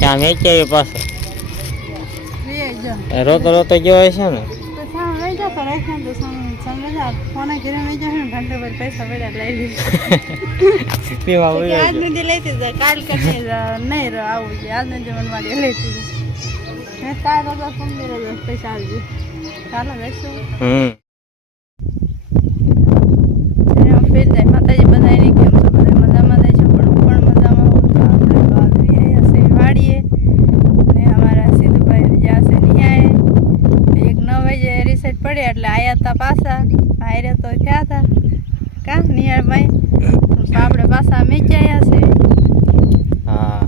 ત્યાં વેચાય પાછો રોતો રોતો ગયો હોય છે ને માતાજી બધાને કેમ છો? બધા મજામાં થાય છે? પણ મજામાં હું તો આપણે તો આવી આવ્યા છે વાડીએ અને અમારા સીધુભાઈ જશે નિયાએ 1 વાગે રિસેટ પડે એટલે આયા હતા પાછા હારે તો થયા હતા કા નિયાળભાઈ આપણે પાછા મેચ્યા છે. હા,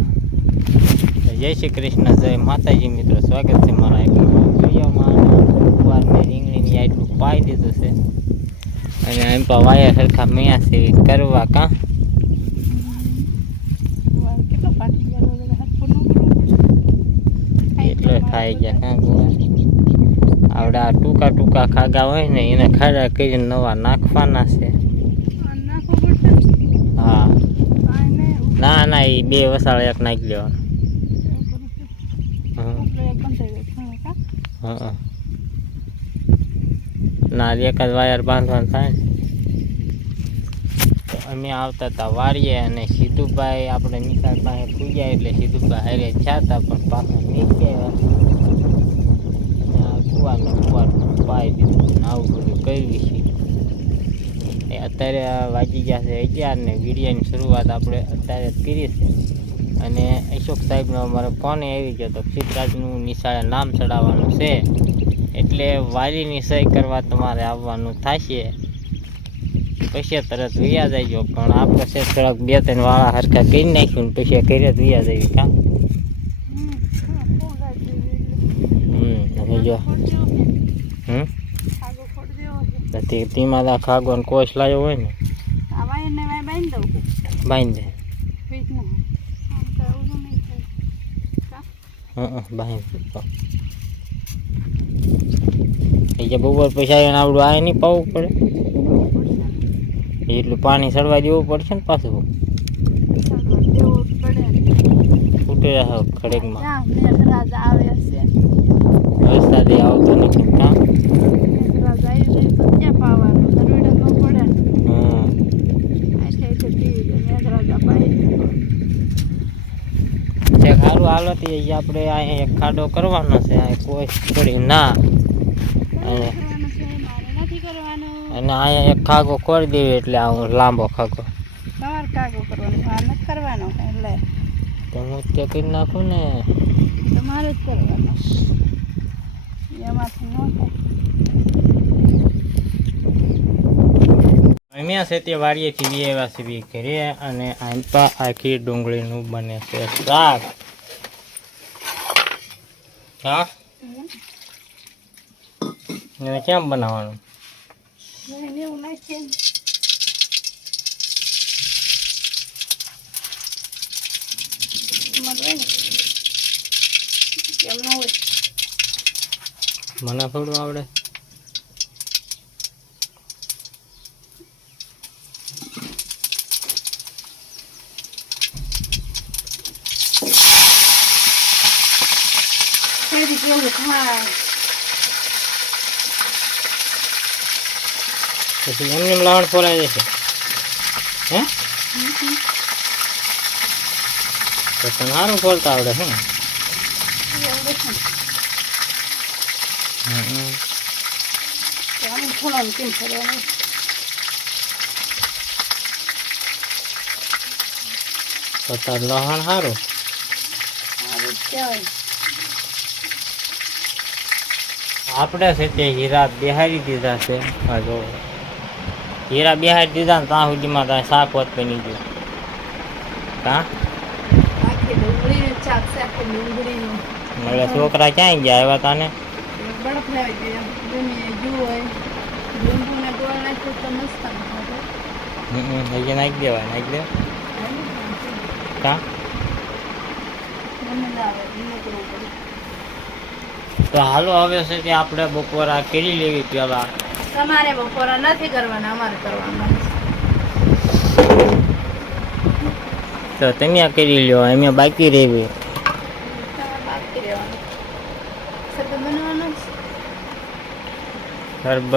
જય શ્રી કૃષ્ણ, જય માતાજી મિત્રો, સ્વાગત છે મારા એક વિડીયોમાં. સવારમાં રીંગણીની આટલું પાઈ દીધું છે અને એમ પણ વાયા સરખા મેયા છે કરવા કા એટલો ખાઈ ગયા કાં આવડા ટૂંકા ટૂંકા ખાગા હોય ને એને ખાડા કરીને નવા નાખવાના છે. હા, ના ના, એ 2 વસાળ એક નાખી લેવાનું. હા, ના એક જ વાયર બાંધવાનું થાય ને. અમે આવતા હતા વાડીએ અને સીધુભાઈ આપણે નિશાળ પાસે પૂજ્યા એટલે સીધુભાઈ હારે થયા હતા પણ પાછા નીકળ્યા કુવાર પાઈ દીધું આવું બધું કર્યું છે. અત્યારે વાગી ગયા છે 11 ને વિડીયોની શરૂઆત આપણે અત્યારે જ કરી છે અને અશોક સાહેબનો અમારો ફોન આવી ગયો તો સિદ્ધરાજનું નિશાળે નામ ચડાવવાનું છે એટલે વાલીની સહી કરવા તમારે આવવાનું થશે. પછી તરત વિયા જઈજો પણ આપણે છે થોડાક 2-3 વાળા હરખા કરી નાખ્યું ને પછી ઘરે જ વિયા જઈએ કામ. જો તેમાં ખાગો ને કોશ લાવ્યો હોય ને બાંધી દે. બાંધી બપોર પછી આવીને આવડું આ નહીં પાવું પડે એટલું પાણી ચડવા દેવું પડશે ને પાછું ફૂટે ખડેકમાં વરસાદ આવતો નથી કામ. સારું હાલતી આપણે અહીંયા એક ખાડો કરવાનો છે કોઈ પડી ના અને અહીંયા એક ખાગો ખોરી દેવી એટલે આવું લાંબો ખાગો કરવાનો એટલે તો હું તે કરી નાખું ને તમારે જ કરવાનો એમાંથી ન થાય. અમે છે તે વાડીએથી વ્યવા છે ઘરે અને આંપા આખી ડુંગળીનું બને છે શાક. હા, એને કેમ બનાવવાનું? મને થોડું આવડે. પછી એમને લાવણ ફોલાઈ જશે હે તો સારું ફોલતા આવડે છે ને. તો તાર લહણ સારું આપણે છે તે હીરા બેહારી દીધા છે. જો હીરા બેહારી દીધા ને ત્યાં સુધીમાં ત્યાં શાક હોત બની ગયું કા છોકરા ક્યાંય ગયા આવ્યા તાને નાખી દેવાય નાખી દે કા. તો હાલો હવે છે કે આપણે બપોરા કરી લેવી પેલા. તમારે બપોરા નથી કરવાના, અમારે કરવાના. તો તમે કરી લ્યો, અમે બાકી રહેવી. શરબત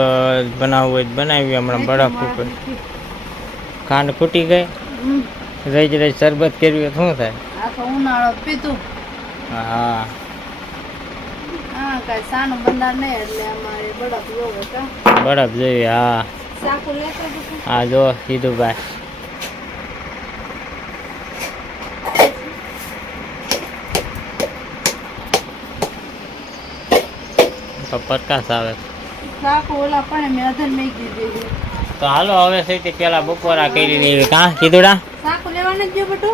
બનાવવું હોય તો બનાવી. હમણાં બરફ ઉપર ખાંડ ખૂટી ગઈ. રહી શરબત કરવી શું થાય? આખો ઉનાળો પીતું. હા હા કાંઈ સાનું બંધાર નહીં એટલે અમારે બરફ જોવે કા બરફ જોઈએ. હા સાકુ લેતો હતો. હા જો સીધું ભાઈ તો પ્રકાશ આવે. સાકુ ઓલા પણ મેં અધર મેકી દીધી. તો હાલો હવે છે પેલા બપોરા કરી દેવી. કાં કીધુડા સાકુ લેવા નથી ગયો બટુ.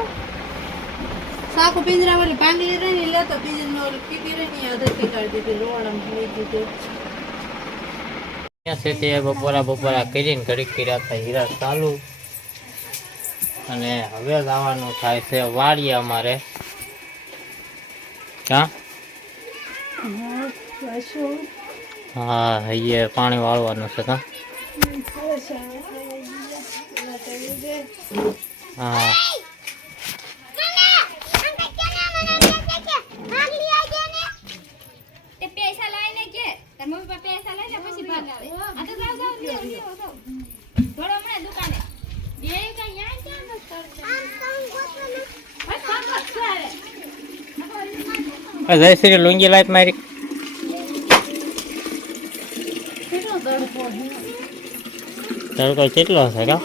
સાકુ પિંજરા વાળી પાંગલી રહી ને લેતો પિંજરા ઓલી કીધી રહી ને અધર કીકાડી દીધી રોવાડામાં મેકી દીધી. છે તે બપોરા કરીને ઘડીક કર્યા હતા હીરા ચાલુ. અને હવે જવાનું થાય છે વાડીએ અમારે. ક્યાં? હા અહીંયા પાણી વાળવાનું છે. કાં હા જયશ્રી લુંગી લાઈટ મારી. તડકો કેટલો હશે? કા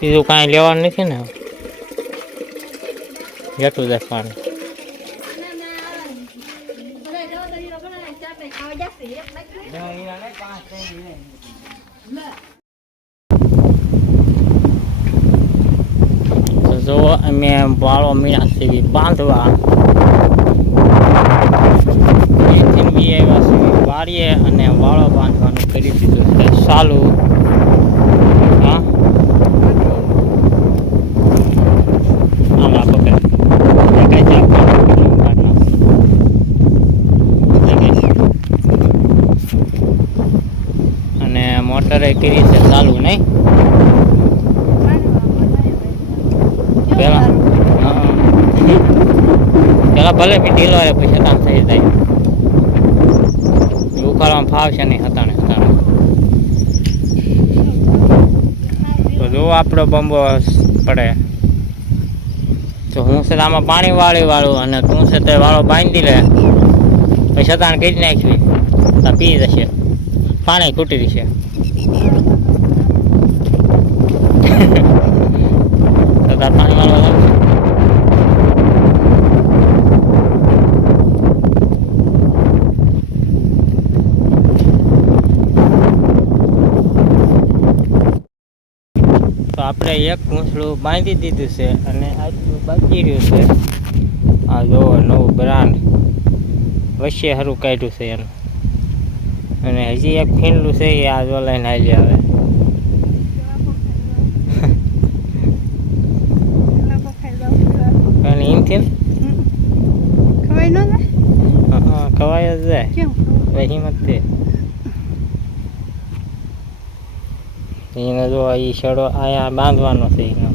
બીજું કાંઈ લેવાનું નથી ને? જેટલું જાય પાણી. તો જો અમે વાળો મીણા સીવી બાંધવા એથી બી આવ્યા સીવી વાળીએ અને વાળો બાંધવાનું કરી દીધું છે ચાલુ. હા આમાં પકડ અને મોટરે કરી છે ચાલુ નહીં પેલા. પેલા ભલે બી ઢીલો રહે પછી હતાણ થઈ જાય. ઉખાડવામાં ફાવશે નહીં હતાણે. તો જો આપણો બંબો પડે તો હું છે આમાં પાણી વાળું અને તું છે તે વાળો બાંધી લે પછી હતાણ કરી નાખવી તો પી જશે. પાણી ખૂટી જશે. તો તાર પાણી વાળવા જવું છે. તો આપણે એક ઘૂંસળું બાંધી દીધું છે અને આટલું બાકી રહ્યું છે. આ જો નવું બ્રાન્ડ વચ્ચે સારું કાઢ્યું છે એનું. અને હજી એક ફીંડલું છે એ આ જો લઈને હાલી આવે. અને એમથી ખવાય ન જાય. હા ખવાય જ જાય. કેમ હિંમત તે એને જો એ છેડો અહીંયા બાંધવાનો છે એનો.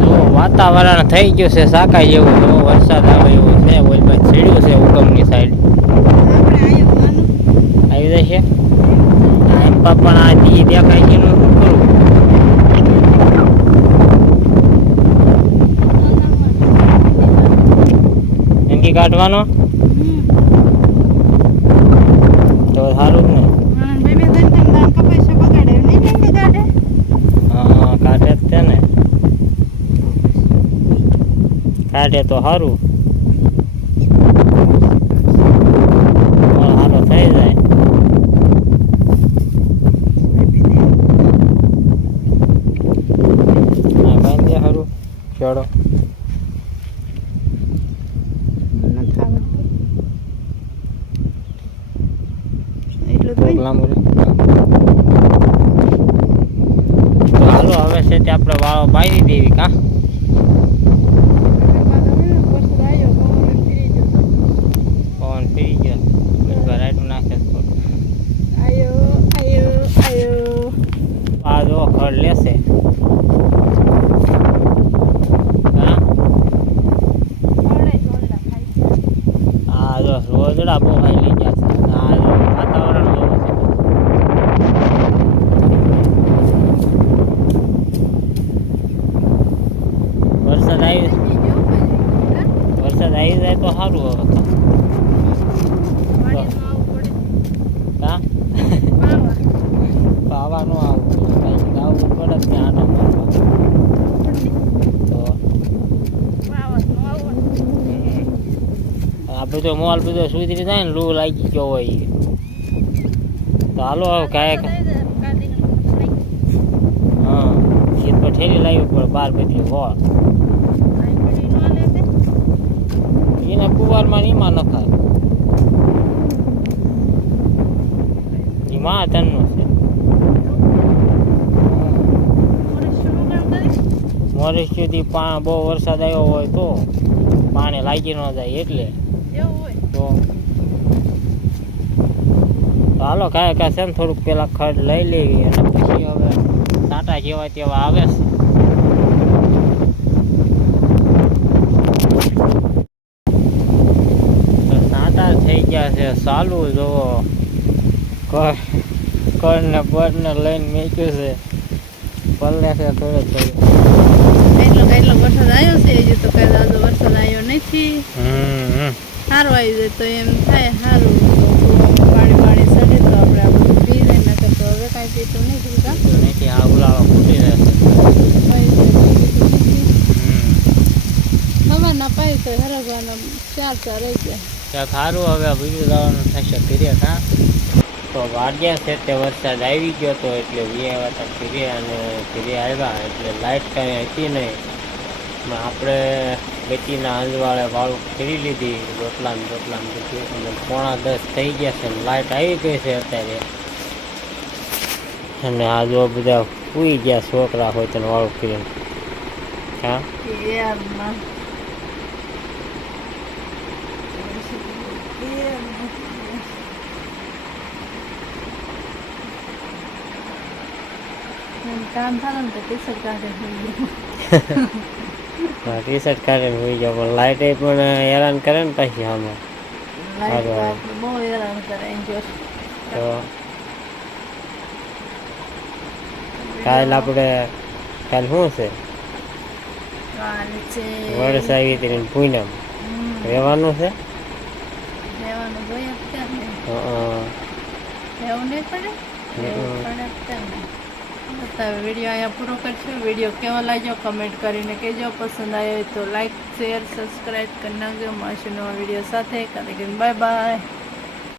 જો વાતાવરણ થઈ ગયું છે સાકાય જેવું. જો વરસાદ આવે એવું છે. ઓલ બાદ છેડ્યું છે ઉગમની સાઈડ આવી જશે. પણ આ દી દેખાય છે એનું શું કરું? એંગી કાઢવાનો તો સારું જ ને. હા કાઢે જ છે ને. કાઢે તો સારું. સારું થઈ જાય. ચડો હાલો હવે છે તે આપણે વાળો બાંધી દેવી. કા પવન ફરી ગયો રાઈટું નાખે. આ જો ખડ લેશે આવી જાય તો સારું હવે હા પાવાનું આવું કંઈક આવવું પડે જ ને આનો મારવા તો આ બધો મોલ બધો સુધરી જાય ને લૂ લાગી ગયો હોય ઈ. તો હાલો હવે કાંઈક હા એ તો ઠેલી લાવવી પડે 12 બધી હોળ એને કુવારમાં ને એમાં નખાય એમાં તનનું છે મોરેશ સુધી બહુ વરસાદ આવ્યો હોય તો પાણી લાગી ન જાય એટલે તો હાલો કાંઈ કાંઈ છે ને થોડુંક પેલા ખડ લઈ લેવી અને પછી હવે ટાટા જેવા તેવા આવે છે ટાટા થઈ ગયા છે ચાલુ જોવો કર ને બર ને લઈને મેક્યું છે પલ્લે છે થોડો એટલો વરસાદ આવ્યો છે હજુ તો કઈ દાદો વરસાદ આવ્યો નથી સારું આવી જાય તો એમ થાય સારું પાણી ચડે તો આપણે આ બધું પી જાય નકર તો હવે કાંઈ પીતું નથી નથી આ ઉલાળો ફૂટી રહેશે સવારના પાય તો હરગવાના 4 રહી ગયા ત્યાં સારું હવે બીજું જવાનું થશે ફીરે હા તો વાગ્યા છે તે વરસાદ આવી ગયો તો એટલે આવ્યા હતા ફીરે અને ફીરે આવ્યા એટલે લાઇટ કાંઈ હતી નહીં આપણે બેટીના અંજવાળે વાળું ફેરી લીધી રોટલાને બધું અને 9:45 થઈ ગયા છે લાઇટ આવી ગઈ છે અત્યારે અને આ જો બધા સૂઈ ગયા છોકરા હોય તો વાળું ફેરીને હા કામ થાય ને તો ટી-શર્ટ કાઢે ટી-શર્ટ કાઢીને હોઈ જાવ પણ લાઇટ પણ હેરાન કરે ને પછી આમાં બહુ હેરાન કરે તો કાલ આપણે કાલ શું છે વર્ષ આવી હતી પૂનમ રહેવાનું છે વિડીયો અહીંયા પૂરો કરશું વિડીયો કેવો લાગ્યો કમેન્ટ કરીને કહેજો પસંદ આવ્યો તો લાઈક શેર સબસ્ક્રાઈબ કરી નાખજો મળશું નવા વિડીયો સાથે બાય બાય